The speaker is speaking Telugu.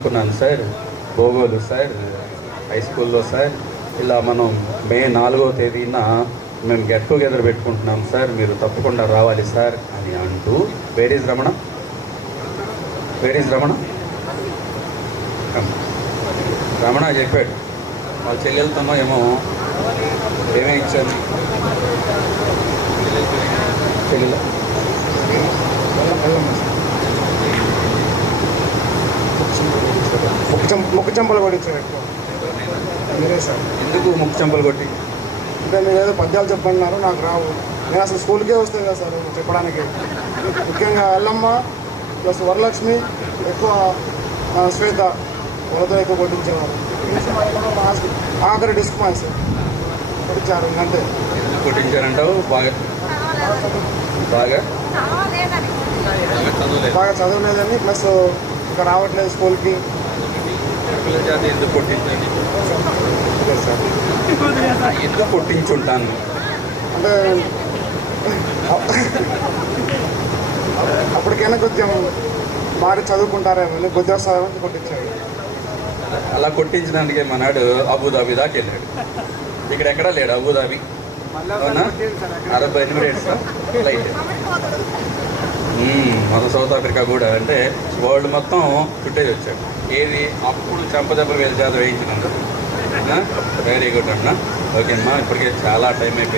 అనుకున్నాను సార్. భోగోలు సార్, హై స్కూల్లో సార్, ఇలా మనం మే 4వ తేదీన మేము గెట్ టుగెదర్ పెట్టుకుంటున్నాం సార్, మీరు తప్పకుండా రావాలి సార్ అని అంటూ వేర్ ఈజ్ రమణ రమణ చెప్పాడు. వాళ్ళ చెల్లెలతోనో ఏమో ఏమేమి ఇచ్చాను చెల్లెల ముక్కు చెంపలు కొట్టించారు మీరే సార్. ఎందుకు ముక్కు చెంపలు కొట్టి? అంటే మీరు ఏదో పద్యాలు చెప్పన్నారు, నాకు రావు. నేను అసలు స్కూల్కే వస్తాయి కదా సార్ చెప్పడానికి. ముఖ్యంగా ఎల్లమ్మ ప్లస్ వరలక్ష్మి ఎక్కువ, శ్వేత వాళ్ళతో ఎక్కువ కొట్టించేవారు. ఆఖరి డిస్క్ మాయ సార్ కొట్టించారు. అంతే. ఎందుకు కొట్టించారంటావు? బాగా చదవలేదని, ప్లస్ ఇంకా రావట్లేదు స్కూల్కి. ఎందుకు కొట్టించాను? ఎందుకు కొట్టించుంటాను అంటే అప్పటికైనా కొంచెం బాగా చదువుకుంటారేమో కొద్దిగా వస్తారేమో కొట్టించాడు. అలా కొట్టించడానికే మనాడు అబుదాబి దాకా వెళ్ళాడు. ఇక్కడ ఎక్కడా లేడు అబుదాబి. అవునా? Arab Emirates flight. మన సౌత్ ఆఫ్రికా కూడా, అంటే వరల్డ్ మొత్తం చుట్టేసి వచ్చాడు. ఏది అప్పుడు చెంపదెబ్బలు వేలు జాత వేయించినందుకు. వెరీ గుడ్ అన్న. ఓకే అమ్మా, ఇప్పటికే చాలా టైం అయిపోయింది.